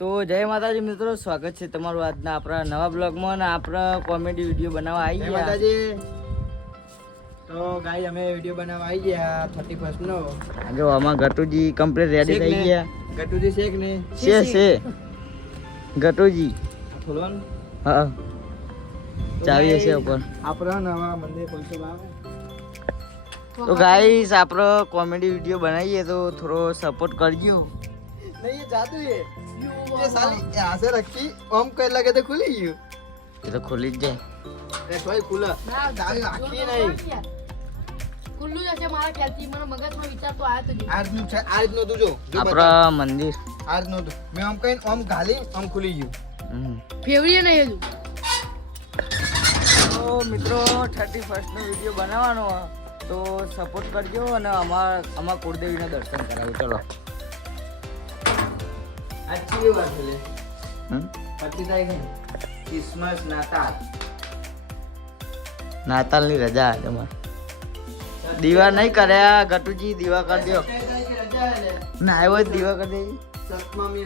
તો જય માતાજી મિત્રો, સ્વાગત છે તમારું આજના આપણા નવા બ્લોગમાં અને આપણા કોમેડી વિડીયો બનાવવા આવી ગયા માતાજી. તો ગાઈ અમે વિડીયો બનાવવા આવી ગયા 31st નો. જો આમાં ગટુજી કમ્પ્લીટ રેડી થઈ ગયા. ગટુજી શેક ને છે ગટુજી ખોલવાનું. હા ચાવી હશે ઉપર. આપણા નવા મંદિર પૈસો લાવે. તો ગાઈસ આપણો કોમેડી વિડીયો બનાવીએ તો થોડો સપોર્ટ કરજો. નહીં ये जादू है ये साली यहाँ से रखी ओम कर लगे तो खुली गई એ તો ખુલી જ જાય. ए कोई खुला चाबी बाकी नहीं ખુલ્લું જ હશે મારા ખ્યાલથી. મને મગજમાં વિચાર તો આવ્યો તો आज नो तू जो આપણા મંદિર आज नो तू मैं ओम कहीं ओम गाली ओम खुली गई ફેવરી નહીં હજુ. તો મિત્રો 31st નો વિડીયો બનાવવાનો તો સપોર્ટ કરજો અને અમારા કુળદેવીના દર્શન કરાવો. ચલો अच्छी बात है ले હમ? 25 तारीख है क्रिसमस नाताल નાતાલની રજા તમારે દીવા નહીં કર્યા ગટુજી, દીવા કરી દો. ના આવ્યો જ દીવા કરી દેજી. सतमामी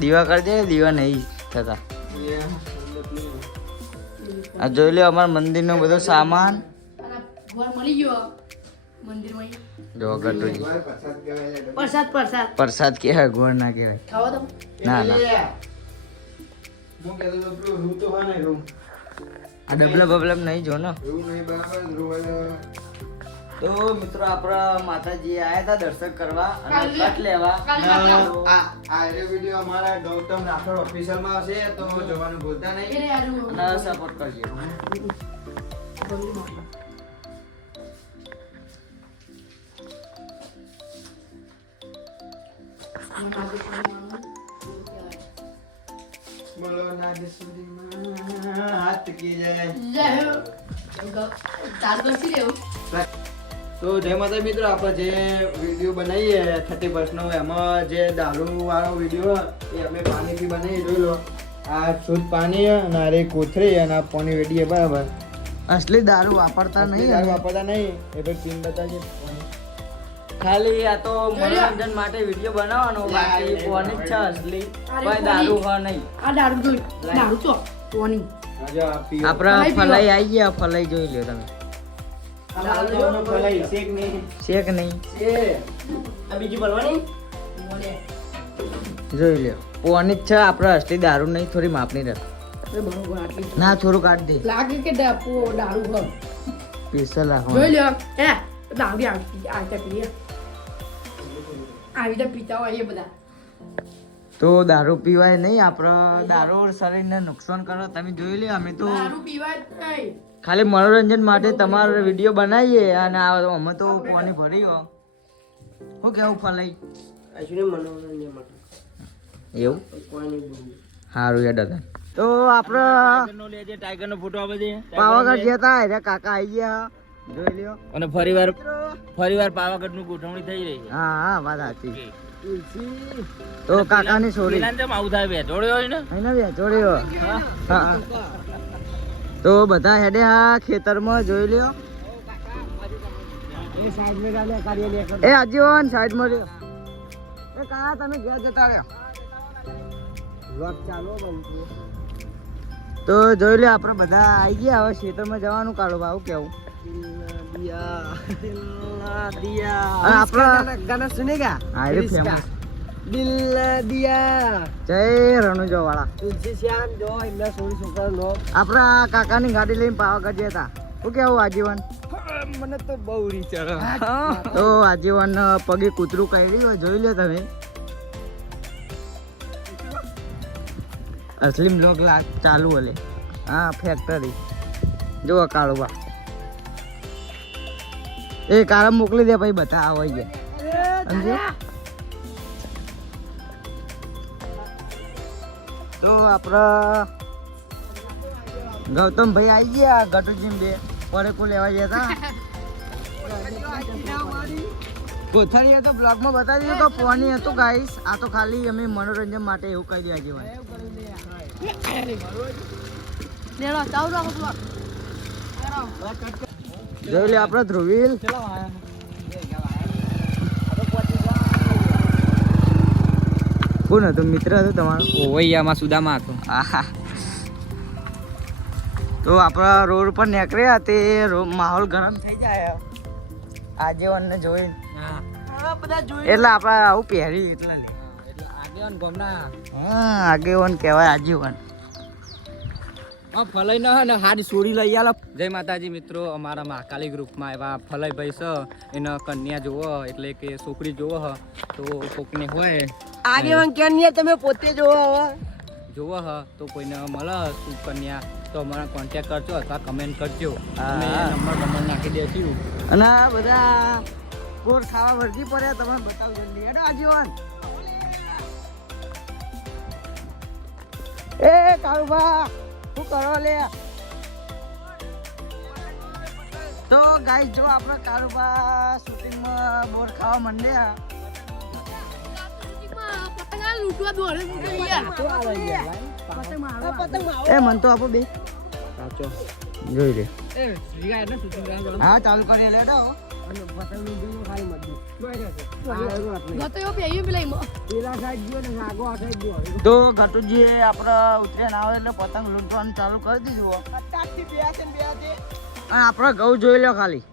દીવા કરી દે, દીવા નહીં થતા. ये આ જોઈ લો અમારા મંદિરનો બધો સામાન. અને ઘર મળી ગયો મંદિરમાં. જો ગટુજી પ્રસાદ પ્રસાદ પ્રસાદ કહેવાય, ગોળ ના કહેવાય. ખાવા તમે. ના ના હું કહેતો તો પેલું રૂ તો હા ને રૂ આ ડબલા બબલા નહીં જો ને. રૂ નહીં બરાબર રૂ વાળો. તો મિત્રો આપણા માતાજી આયા હતા દર્શન કરવા અને કાલે- કટ લેવા. કાલે આ વિડીયો અમારા ગૌતમ રાઠોડ ઓફિશિયલ માં હશે તો જોવાનું ભૂલતા નહીં. એ યાર અને સપોર્ટ કરજો. બોલો નાગેશ્વરીમાં હાથ કી જય. તો જય માતા મિત્રો, આપણે જે વિડીયો બનાવીએ 31st નો એમાં જે દારૂ વાળો વિડીયો એ અમે પાણીથી બનાવી જોઈ લો. આ શુદ્ધ પાણી અને આ રે કોથળી અને આ પાણી વેડીએ બરાબર. અસલી દારૂ વાપરતા નહીં નહીં દારૂ અમે. વાપરતા નહીં એ ભાઈ પીન બતાવજે. ખાલી આ તો મનોરંજન માટે વિડીયો બનાવવાનો, બાકી કોની છે અસલી કોઈ દારૂ હોય નહીં. આ દારૂ જોઈ દારૂ તો કોની આજે આ પીઓ. આપણા ફલાઈ પીવો. ફલાઈ આવી ગયા, ફલાઈ જોઈ લ્યો તમે. આ લાલ જોવાનો ભલાઈ શેક નહીં. શેક નહીં છે આ બીજી બોલવાની. જોઈ લ્યો. પોની જ છે, આપણે અસલી દારૂ નહીં, થોડી માપની રાખ. બરોબર આટલી ના થોડું કાઢ દે, લાગે કે દારૂ હોય. પીસલ જોઈ રાખવાનું. લ્યો એ દારૂ આવતા પીએ આવી રીતે પીતા હોય એ બધા. તો દારૂ પીવાય નહીં, આપણે દારૂ શરીરને નુકસાન કરે. તમે જોઈ લ્યો, અમે તો દારૂ પીવાય જ નહીં. ખાલી મનોરંજન માટે તમારો વિડીયો બનાવીએ અને અમે તો પાણી ભરી હો. શું કેવું ફલાઈ? મનોરંજન માટે એવું કોઈ નહીં બોલું. સારું યાદ હતા. તો આપણે ટાઈગર નો ફોટો આવે છે, પાવાગઢ ગયા હતા, એટલે કાકા આવી ગયા. જોઈ લ્યો. અને ફરીવાર પાવાગઢ નું ગોઠવણી થઈ રહી છે. હા હા વાત સાચી. તો કાકાની છોરી આવું થાય વેચોડ્યો હોય ને એને વેચોડ્યો. હા તો બધા હેડે હા ખેતરમાં. જોઈ લ્યો. એ આજીવન સાઈડ માં રહ્યો. એ કાકા તમે ઘેર જતા રહ્યો. તો જોઈ લે આપણે બધા આવી ગયા. હવે ખેતરમાં જવાનું કાઢો ભાવ કેવું. આપણા સુનેગા દિલ દિયા જય રણુજો વાળા તુલસી શ્યામ જો એમના સોળી છોકરા નો. આપણા કાકાની ગાડી લઈને પાવાગઢ ગયા હતા. શું કેવું આજીવન? મને તો બહુ રીચ. તો આજીવન પગે કૂતરું કાઢ્યું હોય, જોઈ લો તમે. અસલીમ બ્લોગ ચાલુ હલે. હા ફેક્ટરી જો કાળુબા એ કાળા મોકલી દે ભાઈ, બધા આવી ગયા સમજે. તો આપણા ગૌતમ ભાઈ આવી ગયા. ગટુજી બે પરેકો લેવા ગયા હતા. કોથળી તો બ્લોગમાં બતાવી દીધું કે પોની હતું ગાઈસ. આ તો ખાલી અમે મનોરંજન માટે એવું કહી દે જીવન. લેલો ચાવ રાખો. જોઈ લે આપણે ધ્રુવીલ. કોણ હતું? મિત્ર હતું તમારો? ઓવૈયામાં સુદામા હતો. આહા. તો આપણા રોડ પર નીકળ્યા તે માહોલ ગરમ થઈ જાય આગેવાનને જોઈ. એટલે આપણે આવું પહેરી એટલા લે. એટલે આગેવાન ગમના. હા, આગેવાન કહેવાય આગેવાન. ફલઈ ન ને હારી સોડી લઈ આલો. જય માતાજી મિત્રો, અમારા મહાકાલી ગ્રુપમાં એવા ફલઈભાઈ છે, એને કન્યા જોવો એટલે કે છોકરી જોવો હ તો કોકને હોય આગેવાન કન્યા તમે પોતે જોવો તો કોઈને મળે શું કન્યા તો અમારા કોન્ટેક્ટ કરજો અથવા કમેન્ટ કરજો. હા. અમે નંબર નાખી દઈશું. અને આ બધા કોર ખાવા વર્ગી પડ્યા તમે બતાવજો જલ્દી. હેડો આગેવાન. એ કાળુભા શું કરો લે? તો ગાઈસ જો આપણે કાળુભા શૂટિંગમાં બોર ખાવા માંડ્યા. એ મન તો આપો બે સાચો જોઈ લે. હા, ચાલુ કરી લેડો. તો ઘટુજી આપણે ઉતર્યા આવે એટલે પતંગ લૂંટવાનું ચાલુ કરી દીધું. અને આપણે ઘઉં જોઈ લો ખાલી.